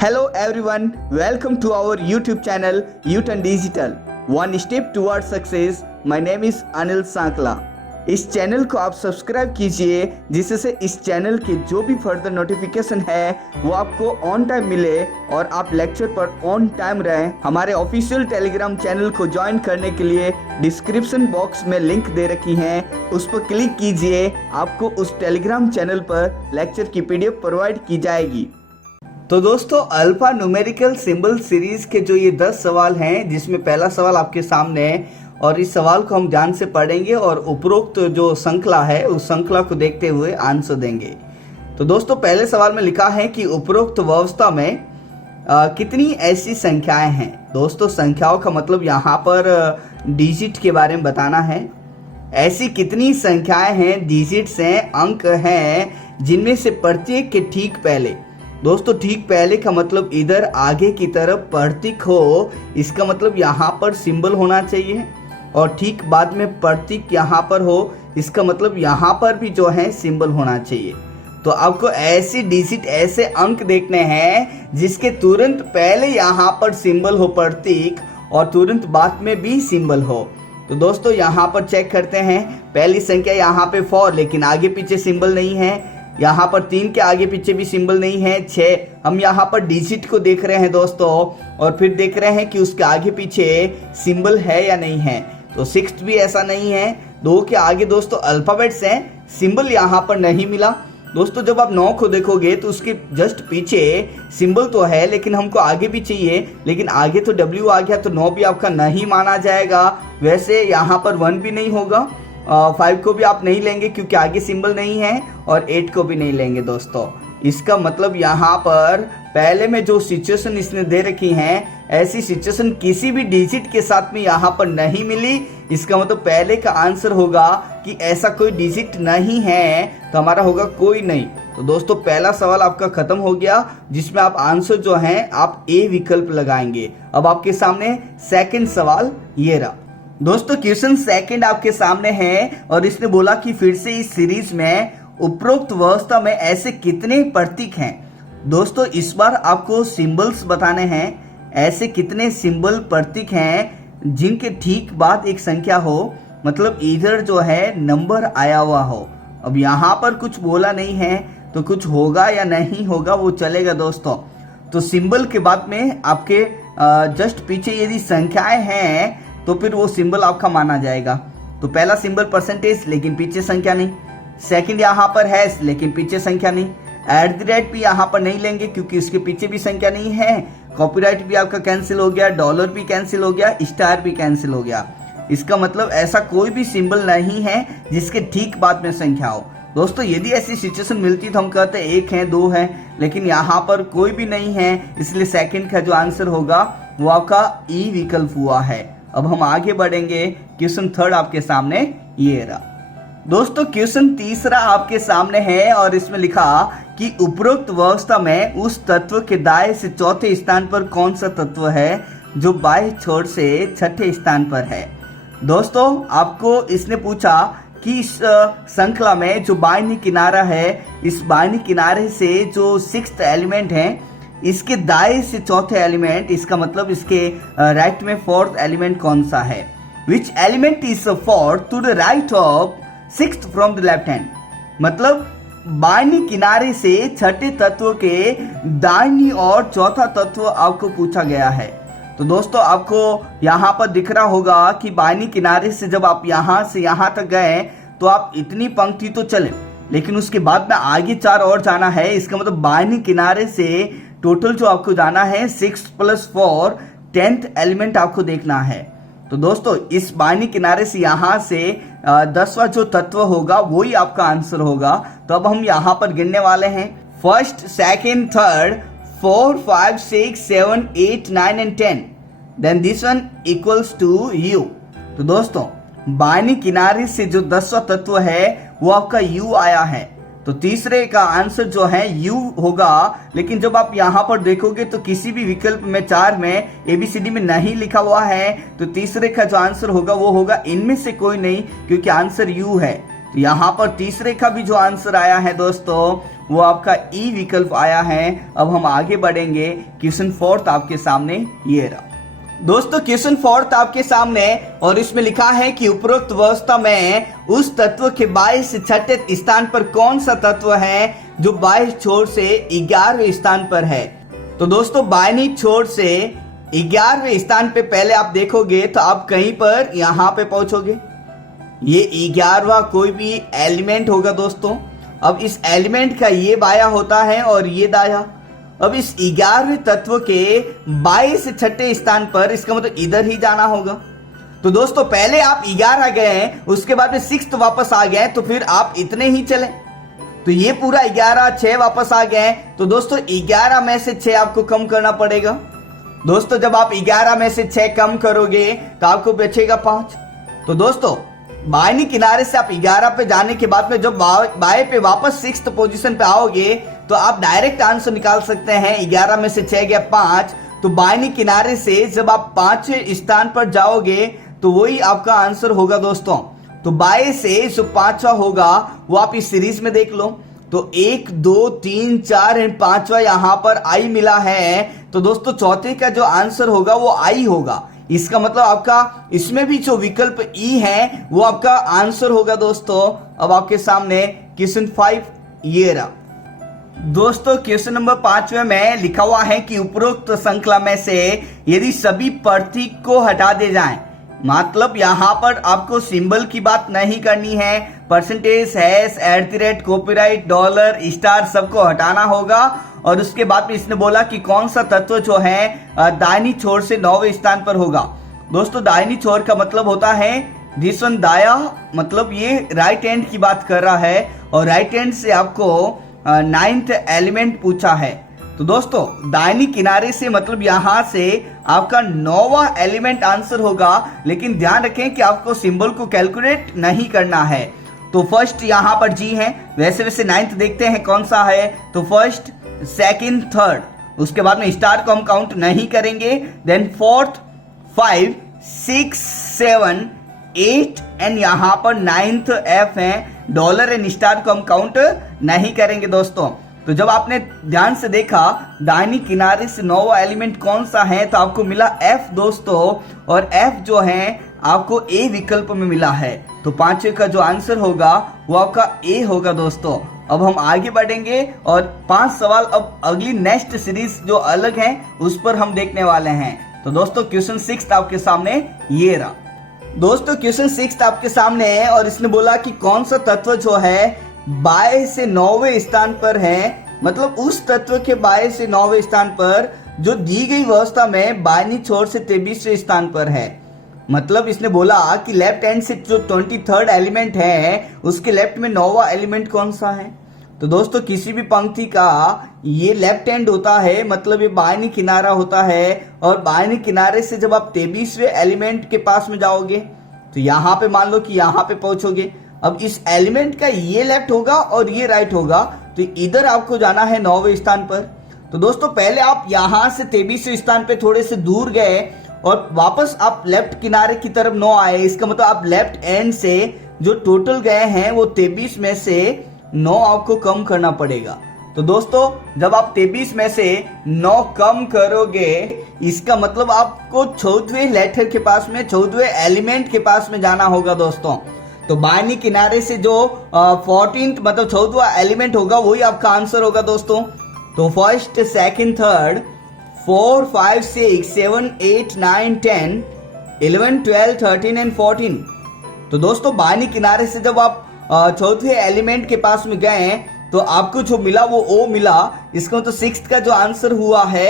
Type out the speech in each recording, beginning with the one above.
Hello everyone, welcome to our YouTube channel U-Turn Digital. One step towards success. My name is Anil सांकला. इस channel को आप subscribe कीजिए जिससे इस चैनल के जो भी फर्दर नोटिफिकेशन है वो आपको ऑन टाइम मिले और आप लेक्चर पर ऑन टाइम रहें. हमारे ऑफिशियल टेलीग्राम चैनल को ज्वाइन करने के लिए डिस्क्रिप्शन बॉक्स में लिंक दे रखी है, उस पर क्लिक कीजिए. आपको उस टेलीग्राम चैनल पर लेक्चर की PDF प्रोवाइड की जाएगी. तो दोस्तों, अल्फा न्यूमेरिकल सिंबल सीरीज के जो ये 10 सवाल हैं, जिसमें पहला सवाल आपके सामने है और इस सवाल को हम ध्यान से पढ़ेंगे और उपरोक्त जो श्रृंखला है उस श्रृंखला को देखते हुए आंसर देंगे. तो दोस्तों, पहले सवाल में लिखा है कि उपरोक्त व्यवस्था में कितनी ऐसी संख्याएं हैं. दोस्तों, संख्याओं का मतलब यहाँ पर डिजिट के बारे में बताना है. ऐसी कितनी संख्याएं हैं, डिजिट्स हैं, अंक हैं, जिनमें से प्रत्येक के ठीक पहले. दोस्तों, ठीक पहले का मतलब इधर आगे की तरफ प्रतीक हो, इसका मतलब यहाँ पर सिंबल होना चाहिए. और ठीक बाद में प्रतीक यहाँ पर हो, इसका मतलब यहाँ पर भी जो है सिंबल होना चाहिए. तो आपको ऐसी डिजिट, ऐसे अंक देखने हैं जिसके तुरंत पहले यहाँ पर सिंबल हो प्रतीक और तुरंत बाद में भी सिंबल हो. तो दोस्तों, यहाँ पर चेक करते हैं. पहली संख्या यहाँ पे 4, लेकिन आगे पीछे सिंबल नहीं है. यहाँ पर 3 के आगे पीछे भी सिंबल नहीं है. 6 हम यहाँ पर डिजिट को देख रहे हैं दोस्तों, और फिर देख रहे हैं कि उसके आगे पीछे सिंबल है या नहीं है. तो 6 भी ऐसा नहीं है. 2 के आगे दोस्तों अल्फाबेट्स हैं, सिंबल यहाँ पर नहीं मिला. दोस्तों, जब आप 9 को देखोगे तो उसके जस्ट पीछे सिंबल तो है, लेकिन हमको आगे भी चाहिए. लेकिन आगे तो W आ गया, तो 9 भी आपका नहीं माना जाएगा. वैसे यहाँ पर 1 भी नहीं होगा. 5 को भी आप नहीं लेंगे क्योंकि आगे सिंबल नहीं है, और 8 को भी नहीं लेंगे. दोस्तों, इसका मतलब यहाँ पर पहले में जो सिचुएशन इसने दे रखी हैं, ऐसी सिचुएशन किसी भी डिजिट के साथ में यहाँ पर नहीं मिली. इसका मतलब पहले का आंसर होगा कि ऐसा कोई डिजिट नहीं है, तो हमारा होगा कोई नहीं. तो दोस्तों, पहला सवाल आपका खत्म हो गया, जिसमें आप आंसर जो है आप ए विकल्प लगाएंगे. अब आपके सामने सेकंड सवाल ये रहा. दोस्तों, क्वेश्चन सेकंड आपके सामने है और इसने बोला कि फिर से इस सीरीज में उपरोक्त व्यवस्था में ऐसे कितने प्रतीक हैं. दोस्तों, इस बार आपको सिंबल्स बताने हैं. ऐसे कितने सिंबल प्रतीक हैं जिनके ठीक बाद एक संख्या हो, मतलब इधर जो है नंबर आया हुआ हो. अब यहाँ पर कुछ बोला नहीं है, तो कुछ होगा या नहीं होगा वो चलेगा दोस्तों. तो सिंबल के बाद में आपके जस्ट पीछे यदि संख्याएं हैं तो फिर वो सिंबल आपका माना जाएगा. तो पहला सिंबल परसेंटेज, लेकिन पीछे संख्या नहीं. सेकंड यहाँ पर हैश, लेकिन पीछे संख्या नहीं. @ भी यहाँ पर नहीं लेंगे क्योंकि उसके पीछे भी संख्या नहीं है. कॉपीराइट भी आपका कैंसिल हो गया, डॉलर भी कैंसिल हो गया, स्टार भी कैंसिल हो गया. इसका मतलब ऐसा कोई भी सिंबल नहीं है जिसके ठीक बाद में संख्या हो. दोस्तों, यदि ऐसी सिचुएशन मिलती तो हम कहते 1 है, 2 है, लेकिन यहाँ पर कोई भी नहीं है, इसलिए सेकंड का जो आंसर होगा वो आपका ई विकल्प हुआ है. अब हम आगे बढ़ेंगे. क्वेश्चन थर्ड आपके सामने ये रहा. दोस्तों, क्वेश्चन तीसरा आपके सामने है और इसमें लिखा कि उपरोक्त व्यवस्था में उस तत्व के दाएं से चौथे स्थान पर कौन सा तत्व है जो बाएं छोर से छठे स्थान पर है. दोस्तों, आपको इसने पूछा कि इस श्रृंखला में जो बाईं किनारा है, इस बाईं किनारे से जो 6th एलिमेंट है, इसके दाएं से चौथे एलिमेंट, इसका मतलब इसके राइट में 4th एलिमेंट कौन सा है. Which element is 4th to the right of 6th from the left hand. मतलब बाईं किनारे से छठे तत्व के दाहिनी और चौथा तत्व आपको पूछा गया है. तो दोस्तों, आपको यहाँ पर दिख रहा होगा कि बाईं किनारे से जब आप यहाँ से यहाँ तक गए तो आप इतनी पंक्ति तो चले, लेकिन उसके बाद में आगे 4 और जाना है. इसका मतलब बाईं किनारे से टोटल जो आपको जाना है 6 + 4 10th एलिमेंट आपको देखना है. तो दोस्तों, इस बाईं किनारे से यहाँ से 10वां जो तत्व होगा वही आपका आंसर होगा. तो अब हम यहाँ पर गिनने वाले हैं. First, second, third, 4, 5, 6, 7, 8, 9 and 10. Then this one equals to you. तो दोस्तों, बाईं किनारे से जो 10वां तत्व है वो आपका यू आया है. तो तीसरे का आंसर जो है यू होगा. लेकिन जब आप यहाँ पर देखोगे तो किसी भी विकल्प में 4 में ABCD में नहीं लिखा हुआ है, तो तीसरे का जो आंसर होगा वो होगा इनमें से कोई नहीं, क्योंकि आंसर यू है. तो यहाँ पर तीसरे का भी जो आंसर आया है दोस्तों वो आपका ई विकल्प आया है। अब हम आगे बढ़ेंगे, क्वेश्चन फोर्थ आपके सामने ये रहा। दोस्तों क्वेश्चन फोर्थ आपके सामने और इसमें लिखा है कि उपरोक्त व्यवस्था में उस तत्व के बाह्य से छठे स्थान पर कौन सा तत्व है जो बाह्य छोर से 11वें स्थान पर है। तो दोस्तों बाह्य छोर से 11वें स्थान पे पहले आप देखोगे तो आप कहीं पर यहाँ पे पहुंचोगे, ये 11वां कोई भी एलिमेंट होगा दोस्तों। अब इस एलिमेंट का ये बाया होता है और ये दाया। अब इस 11वें तत्व के बाएं से छठे स्थान पर, इसका मतलब इधर ही जाना होगा। तो दोस्तों पहले आप 11 गए हैं, उसके बाद में 6 वापस आ गए, तो फिर आप इतने ही चले, तो ये पूरा 11 6 वापस आ गए। तो दोस्तों 11 में से 6 आपको कम करना पड़ेगा। दोस्तों जब आप 11 में से 6 कम करोगे तो आपको बचेगा 5। तो दोस्तों बाईं किनारे से आप 11 पे जाने के बाद में जब बाएं पे वापस 6th पोजीशन पे आओगे तो आप डायरेक्ट आंसर निकाल सकते हैं। 11 में से 6 गया 5, तो बाईं किनारे से जब आप 5वें स्थान पर जाओगे तो वही आपका आंसर होगा दोस्तों। तो बाएं से जो 5वां होगा वो आप इस सीरीज में देख लो, तो 1 2 3 4 एंड 5वां यहाँ पर आई मिला है। तो दोस्तों चौथे का जो आंसर होगा वो आई होगा। इसका मतलब आपका इसमें भी जो विकल्प ई है वो आपका आंसर होगा दोस्तों। अब आपके सामने क्वेश्चन 5 ये रहा। दोस्तों क्वेश्चन नंबर 5 में लिखा हुआ है कि उपरोक्त श्रृंखला में से यदि सभी प्रतीक को हटा दे जाएं, मतलब यहाँ पर आपको सिंबल की बात नहीं करनी है, percentage, hash, @ copyright, dollar, star सबको हटाना होगा। और उसके बाद में इसने बोला कि कौन सा तत्व जो है दाहिनी छोर से 9वें स्थान पर होगा। दोस्तों दाहिनी छोर का मतलब होता है दिस वन, दाया मतलब ये राइट हैंड की बात कर रहा है, और राइट हैंड से आपको 9th एलिमेंट पूछा है। तो दोस्तों दाहिनी किनारे से मतलब यहां से आपका 9वां एलिमेंट आंसर होगा, लेकिन ध्यान रखें कि आपको सिंबल को कैलकुलेट नहीं करना है। तो फर्स्ट यहां पर जी है, वैसे 9th देखते हैं कौन सा है। तो फर्स्ट, सेकंड, थर्ड, उसके बाद में स्टार को हम काउंट नहीं करेंगे। देन 4th, 5, 6, 7, 8 एंड यहां पर 9th एफ है। डॉलर एंड स्टार को हम काउंट नहीं करेंगे दोस्तों। तो जब आपने ध्यान से देखा दाहिनी किनारे से 9वां एलिमेंट कौन सा है, तो आपको मिला एफ दोस्तों, और एफ जो है आपको ए विकल्प में मिला है। तो 5वें का जो आंसर होगा वो आपका ए होगा दोस्तों। अब हम आगे बढ़ेंगे और 5 सवाल अब अगली नेक्स्ट सीरीज जो अलग है उस पर हम देखने वाले हैं। तो दोस्तों क्वेश्चन 6 आपके सामने ये रहा। दोस्तों क्वेश्चन 6 आपके सामने है और इसने बोला कि कौन सा तत्व जो है बाएं से 9वें स्थान पर है, मतलब उस तत्व के बाएं से 9वें स्थान पर जो दी गई व्यवस्था में बाईं छोर से 23वें स्थान पर है। मतलब इसने बोला कि लेफ्ट हैंड से जो 23rd एलिमेंट है उसके लेफ्ट में 9वां एलिमेंट कौन सा है। तो दोस्तों किसी भी पंक्ति का ये लेफ्ट हैंड होता है, मतलब ये बाईं किनारा होता है, और बाईं किनारे से जब आप 23वें एलिमेंट के पास में जाओगे तो यहाँ पे मान लो कि यहाँ पे पहुंचोगे। अब इस एलिमेंट का ये लेफ्ट होगा और ये राइट होगा, तो इधर आपको जाना है 9वें स्थान पर। तो दोस्तों पहले आप यहाँ से 23वें स्थान पे थोड़े से दूर गए और वापस आप लेफ्ट किनारे की तरफ 9 आए। इसका मतलब आप लेफ्ट एंड से जो टोटल गए हैं वो 23 में से 9 आपको कम करना पड़ेगा। तो दोस्तों जब आप 23 में से 9 कम करोगे, इसका मतलब आपको 14वें लेटर के पास में, 14वें एलिमेंट के पास में जाना होगा दोस्तों। तो बाईं किनारे से जो 14th मतलब 14वां एलिमेंट होगा वही आपका आंसर होगा दोस्तों। तो फर्स्ट, सेकंड, थर्ड, 4, 5, 6, 7, 8, 9, 10, 11, 12, 13 एंड 14। तो दोस्तों बाईं किनारे से जब आप 4थे एलिमेंट के पास में गए तो आपको जो मिला वो ओ मिला। इसका तो 6th का जो आंसर हुआ है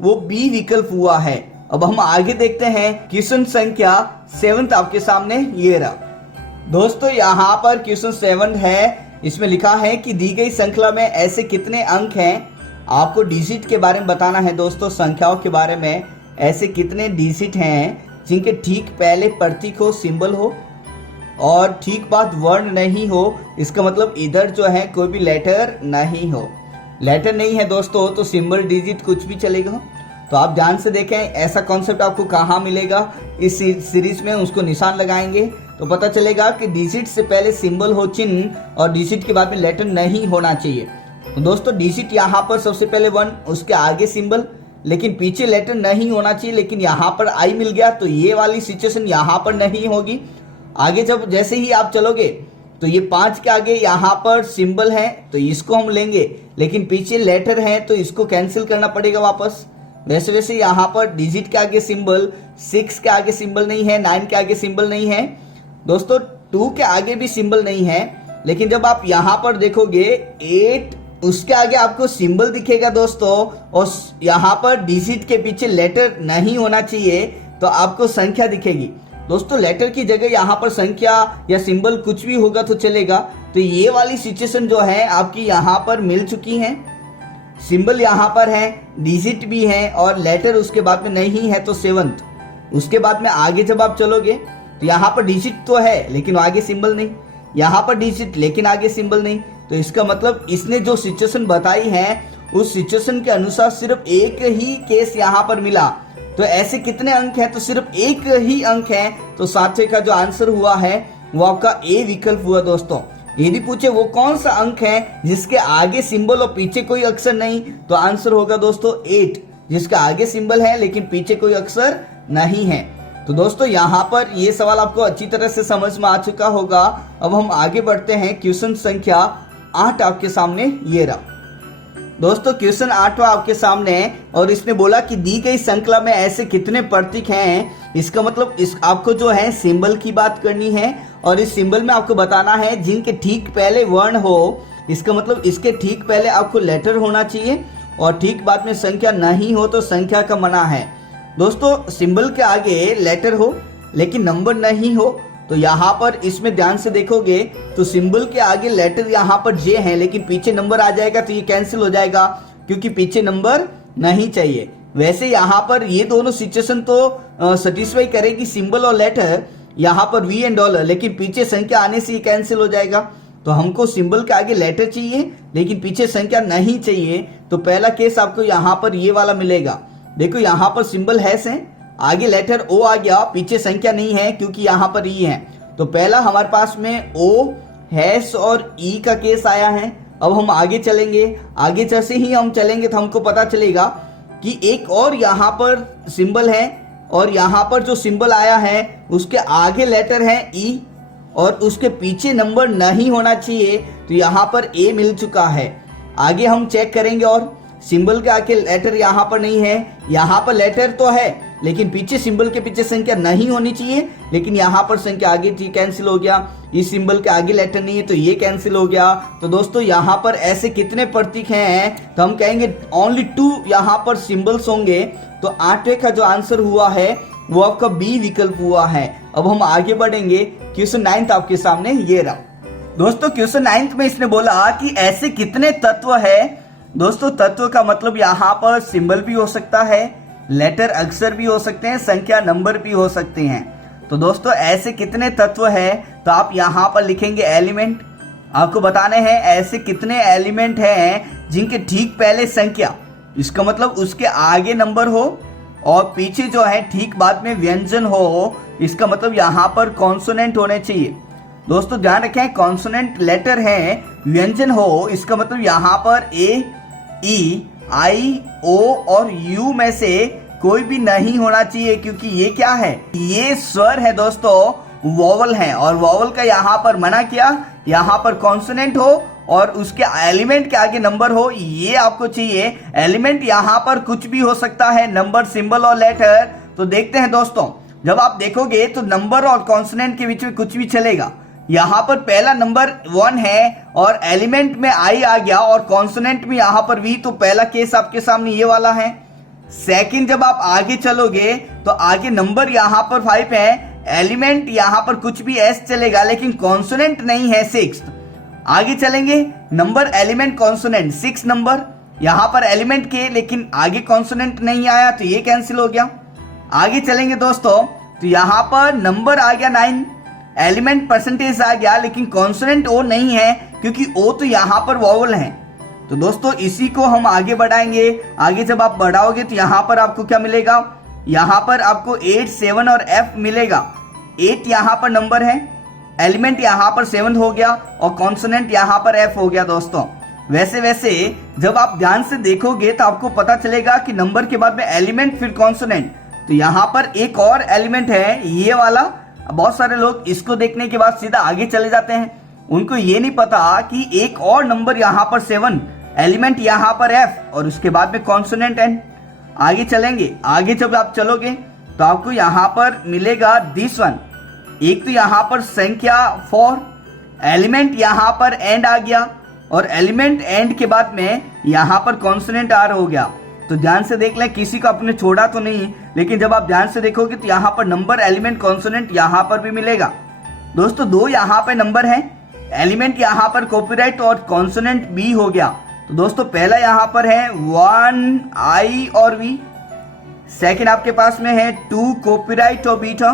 वो बी विकल्प हुआ है। अब हम आगे देखते हैं क्वेश्चन संख्या 7 आपके सामने ये रहा। दोस्तों यहाँ पर क्वेश्चन 7 है, इसमें लिखा है कि दी गई श्रृंखला में ऐसे कितने अंक हैं। आपको डिजिट के बारे में बताना है दोस्तों, संख्याओं के बारे में। ऐसे कितने डिजिट हैं जिनके ठीक पहले प्रतीक हो, सिंबल हो, और ठीक बाद वर्ण नहीं हो। इसका मतलब इधर जो है कोई भी लेटर नहीं हो। लेटर नहीं है दोस्तों तो सिंबल, डिजिट कुछ भी चलेगा। तो आप ध्यान से देखें ऐसा कॉन्सेप्ट आपको कहाँ मिलेगा, इस सीरीज में उसको निशान लगाएंगे। तो पता चलेगा कि डिजिट से पहले सिंबल हो चिन्ह और डिजिट के बाद में लेटर नहीं होना चाहिए। तो दोस्तों डिजिट यहाँ पर सबसे पहले 1, उसके आगे सिंबल, लेकिन पीछे लेटर नहीं होना चाहिए, लेकिन यहाँ पर आई मिल गया तो ये वाली सिचुएशन यहाँ पर नहीं होगी। आगे जब जैसे ही आप चलोगे तो ये 5 के आगे यहाँ पर सिंबल है तो इसको हम लेंगे, लेकिन पीछे लेटर है तो इसको कैंसिल करना पड़ेगा वापस। वैसे वैसे यहाँ पर डिजिट के आगे सिंबल, 6 के आगे सिंबल नहीं है, 9 के आगे सिंबल नहीं है दोस्तों, 2 के आगे भी सिंबल नहीं है। लेकिन जब आप यहाँ पर देखोगे 8, उसके आगे आपको सिंबल दिखेगा दोस्तों, और यहाँ पर डिजिट के पीछे लेटर नहीं होना चाहिए तो आपको संख्या दिखेगी। दोस्तों लेटर की जगह यहाँ पर संख्या या सिंबल कुछ भी होगा तो चलेगा। तो ये वाली सिचुएशन जो है आपकी यहाँ पर मिल चुकी है, सिंबल यहाँ पर है, डिजिट भी है और लेटर उसके बाद में नहीं है तो 7th। उसके बाद में आगे जब आप चलोगे तो यहाँ पर डिजिट तो है लेकिन आगे सिंबल नहीं, यहाँ पर डिजिट लेकिन आगे सिंबल नहीं। तो इसका मतलब इसने जो सिचुएशन बताई है उस सिचुएशन के अनुसार सिर्फ एक ही केस यहाँ पर मिला। तो ऐसे कितने अंक हैं? तो सिर्फ एक ही अंक है। तो 7वें का जो आंसर हुआ है वो आपका ए विकल्प हुआ दोस्तों। यदि पूछे वो कौन सा अंक है जिसके आगे सिंबल और पीछे कोई अक्षर नहीं, तो आंसर होगा दोस्तों 8, जिसका आगे सिंबल है लेकिन पीछे कोई अक्षर नहीं है। तो दोस्तों यहाँ पर ये सवाल आपको अच्छी तरह से समझ में आ चुका होगा। अब हम आगे बढ़ते हैं। क्वेश्चन संख्या 8 आपके सामने ये रहा दोस्तों। क्वेश्चन 8वां आपके सामने है और इसने बोला कि दी गई श्रृंखला में ऐसे कितने प्रतीक हैं। इसका मतलब इस आपको जो है सिंबल की बात करनी है और इस सिंबल में आपको बताना है जिनके ठीक पहले वर्ण हो। इसका मतलब इसके ठीक पहले आपको लेटर होना चाहिए और ठीक बाद में संख्या नहीं हो तो संख्या का मना है। दोस्तों सिंबल के आगे लेटर हो लेकिन नंबर नहीं हो, तो यहाँ पर इसमें ध्यान से देखोगे तो सिंबल के आगे लेटर यहाँ पर जे है लेकिन पीछे नंबर आ जाएगा तो ये कैंसिल हो जाएगा क्योंकि पीछे नंबर नहीं चाहिए। वैसे यहाँ पर ये दोनों सिचुएशन तो सेटिस्फाई करेगी सिंबल और लेटर, यहाँ पर वी एंड डॉलर, लेकिन पीछे संख्या आने से ये कैंसिल हो जाएगा। तो हमको सिंबल के आगे लेटर चाहिए लेकिन पीछे संख्या नहीं चाहिए। तो पहला केस आपको यहाँ पर ये वाला मिलेगा। देखो यहाँ पर सिंबल हैश है, आगे लेटर ओ आ गया, पीछे संख्या नहीं है क्योंकि यहाँ पर ई है। तो पहला हमारे पास में ओ हैश और ई का केस आया है। अब हम आगे चलेंगे, आगे जैसे ही हम चलेंगे तो हमको पता चलेगा कि एक और यहाँ पर सिंबल है और यहाँ पर जो सिंबल आया है उसके आगे लेटर है ई और उसके पीछे नंबर नहीं होना चाहिए। तो यहाँ पर ए मिल चुका है। आगे हम चेक करेंगे और सिंबल के आगे लेटर यहाँ पर नहीं है, यहाँ पर लेटर तो है लेकिन पीछे सिंबल के पीछे संख्या नहीं होनी चाहिए, लेकिन यहाँ पर संख्या आगे थी कैंसिल हो गया। इस सिंबल के आगे लेटर नहीं है तो ये कैंसिल हो गया। तो दोस्तों यहाँ पर ऐसे कितने प्रतीक हैं? तो हम कहेंगे ओनली 2 यहाँ पर सिंबल्स होंगे। तो 8वें का जो आंसर हुआ है वो आपका बी विकल्प हुआ है। अब हम आगे बढ़ेंगे। क्वेश्चन 9 आपके सामने ये रहा दोस्तों। क्वेश्चन 9 में इसने बोला कि ऐसे कितने तत्व है। दोस्तों तत्व का मतलब यहाँ पर सिंबल भी हो सकता है, लेटर अक्षर भी हो सकते हैं, संख्या नंबर भी हो सकते हैं। तो दोस्तों ऐसे कितने तत्व है तो आप यहाँ पर लिखेंगे एलिमेंट। आपको बताने हैं ऐसे कितने एलिमेंट हैं जिनके ठीक पहले संख्या, इसका मतलब उसके आगे नंबर हो और पीछे जो है ठीक बाद में व्यंजन हो। इसका मतलब यहाँ पर कॉन्सोनेंट होने चाहिए। दोस्तों ध्यान रखें कॉन्सोनेंट लेटर है, व्यंजन हो, इसका मतलब यहाँ पर ए, ई, आई, ओ और यू में से कोई भी नहीं होना चाहिए क्योंकि ये क्या है? ये स्वर है दोस्तों, वोवल है और वोवल का यहाँ पर मना किया। यहाँ पर कॉन्सोनेंट हो और उसके एलिमेंट के आगे नंबर हो, ये आपको चाहिए। एलिमेंट यहाँ पर कुछ भी हो सकता है, नंबर, सिंबल और लेटर। तो देखते हैं दोस्तों, जब आप देखोगे तो नंबर और कॉन्सोनेंट के बीच में कुछ भी चलेगा। यहाँ पर पहला नंबर 1 है और एलिमेंट में आई आ गया और कॉन्सोनेंट में यहाँ पर वी, तो पहला केस आपके सामने ये वाला है। सेकंड जब आप आगे चलोगे तो आगे नंबर यहाँ पर 5 है, एलिमेंट यहाँ पर कुछ भी एस चलेगा लेकिन कॉन्सोनेंट नहीं है 6th। आगे चलेंगे, नंबर, एलिमेंट, कॉन्सोनेंट, 6 नंबर, यहाँ पर एलिमेंट के लेकिन आगे कॉन्सोनेंट नहीं आया तो ये कैंसिल हो गया। आगे चलेंगे दोस्तों तो यहाँ पर नंबर आ गया 9, एलिमेंट परसेंटेज आ गया लेकिन कॉन्सोनेंट ओ नहीं है क्योंकि ओ तो यहाँ पर वोवल है। तो दोस्तों इसी को हम आगे बढ़ाएंगे। आगे जब आप बढ़ाओगे तो यहाँ पर आपको क्या मिलेगा? यहाँ पर आपको 8, 7 और F मिलेगा। 8 यहाँ पर नंबर है, एलिमेंट यहाँ पर 7 हो गया और कॉन्सोनेंट यहाँ पर F हो गया दोस्तों। वैसे वैसे जब आप ध्यान से देखोगे तो आपको पता चलेगा कि नंबर के बाद में एलिमेंट फिर कॉन्सोनेंट, तो यहाँ पर एक और एलिमेंट है ये वाला। बहुत सारे लोग इसको देखने के बाद सीधा आगे चले जाते हैं, उनको ये नहीं पता कि एक और नंबर यहाँ पर 7, एलिमेंट यहाँ पर F और उसके बाद में कॉन्सोनेंट N। आगे चलेंगे, आगे जब आप चलोगे तो आपको यहाँ पर मिलेगा दिस वन। एक तो यहाँ पर संख्या 4, एलिमेंट यहाँ पर एंड आ गया और एलिमेंट एंड के बाद में यहाँ पर कॉन्सोनेंट R हो गया। तो ध्यान से देख लें, किसी को आपने छोड़ा तो नहीं, लेकिन जब आप ध्यान से देखोगे तो यहाँ पर नंबर, एलिमेंट, कॉन्सोनेंट यहाँ पर भी मिलेगा। दोस्तों 2 यहाँ पे नंबर है, एलिमेंट यहाँ पर कॉपीराइट और कॉन्सोनेंट B हो गया। तो दोस्तों पहला यहाँ पर है 1 I और V, सेकंड आपके पास में है 2 कॉपीराइट और बीटा।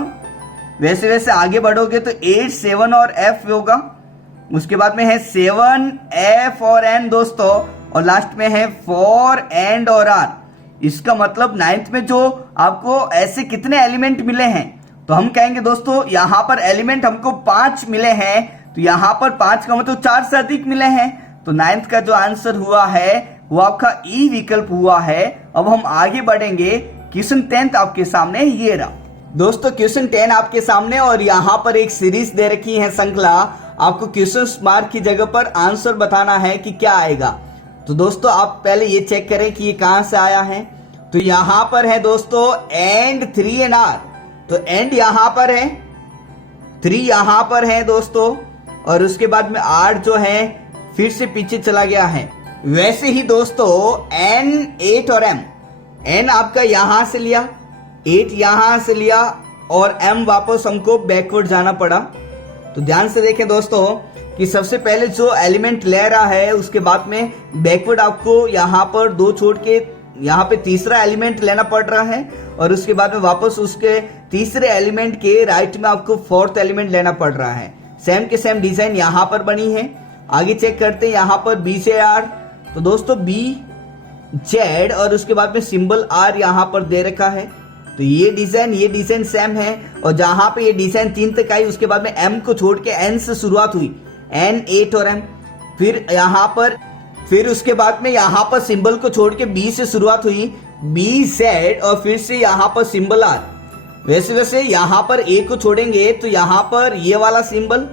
वैसे वैसे आगे बढ़ोगे तो 8, 7 और F होगा, उसके बाद में है 7 F और N दोस्तों, और लास्ट में है 4 एंड और R। इसका मतलब 9th में जो आपको ऐसे कितने एलिमेंट मिले हैं, तो हम कहेंगे दोस्तों यहाँ पर एलिमेंट हमको 5 मिले हैं, तो यहाँ पर 5 का मतलब 4 से अधिक मिले हैं। तो 9th का जो आंसर हुआ है वो आपका E विकल्प हुआ है। अब हम आगे बढ़ेंगे, क्वेश्चन 10 आपके सामने ये रहा दोस्तों। क्वेश्चन 10 आपके सामने और यहाँ पर एक सीरीज दे रखी है श्रृंखला, आपको क्वेश्चन मार्क की जगह पर आंसर बताना है कि क्या आएगा। तो दोस्तों आप पहले ये चेक करें कि ये कहां से आया है। तो यहाँ पर है दोस्तों एंड 3 एंड R, तो एंड यहाँ पर है, 3 यहाँ पर है दोस्तों, और उसके बाद में R जो है फिर से पीछे चला गया है। वैसे ही दोस्तों N, 8 और M, N आपका यहां से लिया, 8 यहां से लिया और M वापस हमको बैकवर्ड जाना पड़ा। तो ध्यान से देखें दोस्तों कि सबसे पहले जो एलिमेंट ले रहा है उसके बाद में बैकवर्ड आपको यहाँ पर 2 छोड़ के यहाँ पे तीसरा एलिमेंट लेना पड़ रहा है, और उसके बाद में वापस उसके तीसरे एलिमेंट के राइट में आपको 4th एलिमेंट लेना पड़ रहा है। सेम के सेम डिजाइन यहाँ पर बनी है। आगे चेक करते हैं, यहाँ पर B से R, तो दोस्तों B Z और उसके बाद में सिंबल R यहाँ पर दे रखा है। तो ये डिजाइन सेम है, और जहां पे ये डिजाइन 3 तक आई उसके बाद में M को छोड़ के N से शुरुआत हुई, N, 8 और M, फिर यहाँ पर, फिर उसके बाद में यहाँ पर सिंबल को छोड़ के B से शुरुआत हुई, B, Z और फिर से यहाँ पर सिंबल R। वैसे वैसे यहाँ पर A को छोड़ेंगे तो यहाँ पर ये वाला सिंबल,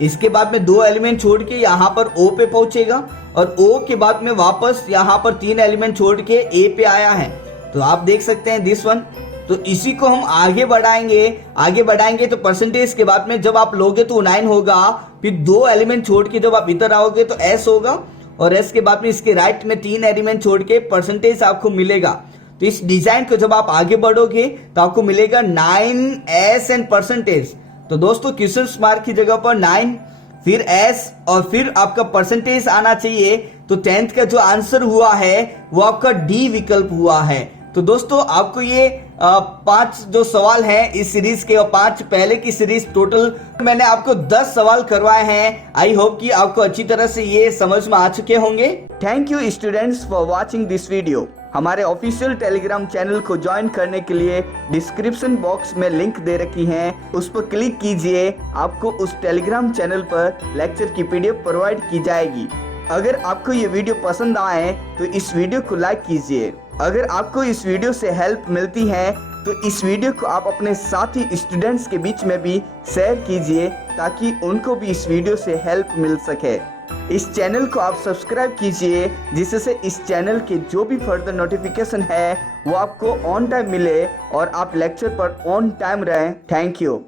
इसके बाद में 2 एलिमेंट छोड़ के यहाँ पर O पे पहुंचेगा, और O के बाद में वापस यहाँ पर 3 एलिमेंट छोड़ के A पे आया है। तो आप देख सकते हैं दिस वन। तो इसी को हम आगे बढ़ाएंगे तो परसेंटेज के बाद में जब आप लोगे तो 9 होगा, फिर 2 एलिमेंट छोड़ के जब आप इधर आओगे तो S होगा, और S के बाद में इसके राइट में 3 एलिमेंट छोड़ के परसेंटेज आपको मिलेगा। तो इस डिजाइन को जब आप आगे बढ़ोगे तो आपको मिलेगा 9S एंड परसेंटेज। तो दोस्तों क्वेश्चन मार्क की जगह पर 9 फिर S और फिर आपका परसेंटेज आना चाहिए। तो 10th का जो आंसर हुआ है वो आपका D विकल्प हुआ है। तो दोस्तों आपको ये 5 जो सवाल हैं इस सीरीज के, और 5 पहले की सीरीज, टोटल मैंने आपको 10 सवाल करवाए हैं। आई होप कि आपको अच्छी तरह से ये समझ में आ चुके होंगे। Thank you students for watching this video. हमारे ऑफिशियल टेलीग्राम चैनल को ज्वाइन करने के लिए डिस्क्रिप्शन बॉक्स में लिंक दे रखी है, उस पर क्लिक कीजिए। आपको उस टेलीग्राम चैनल पर लेक्चर की PDF प्रोवाइड की जाएगी। अगर आपको ये वीडियो पसंद आए तो इस वीडियो को लाइक कीजिए। अगर आपको इस वीडियो से हेल्प मिलती है तो इस वीडियो को आप अपने साथी स्टूडेंट्स के बीच में भी शेयर कीजिए, ताकि उनको भी इस वीडियो से हेल्प मिल सके। इस चैनल को आप सब्सक्राइब कीजिए, जिससे इस चैनल के जो भी फर्दर नोटिफिकेशन है वो आपको ऑन टाइम मिले और आप लेक्चर पर ऑन टाइम रहें। Thank you.